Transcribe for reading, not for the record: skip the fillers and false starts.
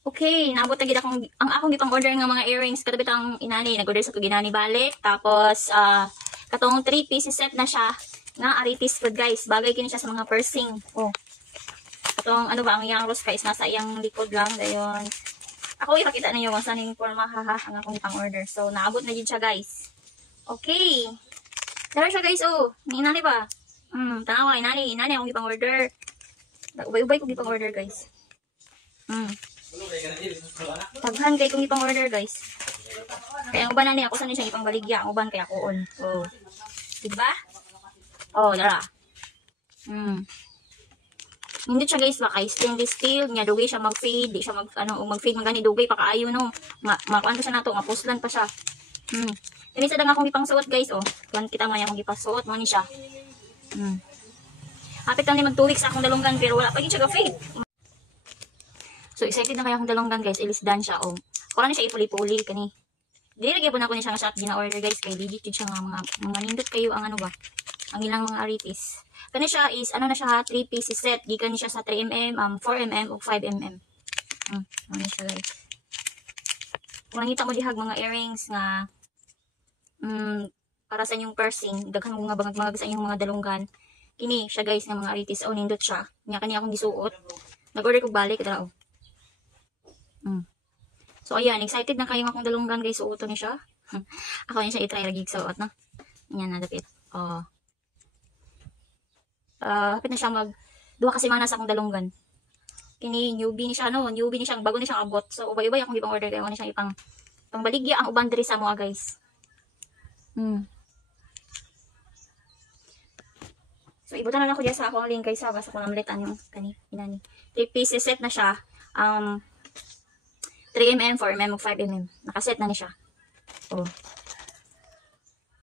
Okay, naabot na gid akong ang akong gipang order nga mga earrings katabi tang inani, nag-order sa ginani balik. Tapos katong 3 pieces set na siya nga aritis food guys. Bagay kini siya sa mga piercing. Oh. Katong ano ba ang iyang rose guys nasa iyang likod lang dayon. Ako ipakita ninyo kung saan yung forma haha ang akong gipang order. So naabot na gid siya guys. Okay. Tara siya guys oh. Ni inani ba? Tanawa inani akong gipang order. Ubay-ubay ko gipang order guys. Taghan kay kung ipang order guys. Kaya ang uban na niya ako saan siya ipang baligya. Ang uban kaya ako on. Oh. Diba? Oh, dara. Hindi siya guys ba kay stainless steel nya dugay siya mag-fade, di siya mag-fade man gani dugay pa kaayo no. Makuan pa siya nato, mapuslan pa siya. Kani sa dang akong ipang suot guys oh. Kuan kita man akong ipasuot mo ni siya. Hapit lang ni mag 2 weeks akong dalunggan pero wala pa gid siya ga-fade. So excited na kaya akong dalunggan guys, ilisdan siya oh. Kuha na siya ipuli-puli kani. Dili lagi po na ko ni siya nga shot gina-order guys kay legit siya nga mga nindot kayo ang ano ba. Ang ilang mga aritis. Kani siya is ano na siya ha, 3 pieces set. Gikan ni siya sa 3mm, 4mm ug 5mm. Ano siya guys. Kung nakita mo dihag mga earrings nga para sa inyong piercing, daghan mo mga bangag sa inyong mga dalunggan. Kini siya guys nga mga aritis oh nindot siya. Nya kani akong gisuot. Nag-order ko balik dara oh. So ayan, excited na kayo akong dalunggan guys, suoto ni siya. Ako niya siya i-try lagi suot na. Yan na dapit. Oh. Hapit na siya mag 2 ka semana sa akong dalunggan. Kini newbie ni siya no, newbie ni siya bago ni siya abot. So ubay-ubay akong gipang order kay ni siya ipang pangbaligya ang uban diri sa mga guys. So ibutan na ako diya sa akong link guys sa basta ko namlitan yung kani inani. 3 pieces set na siya. 3mm, 4mm, 5mm. Nakaset na ni siya. Oh.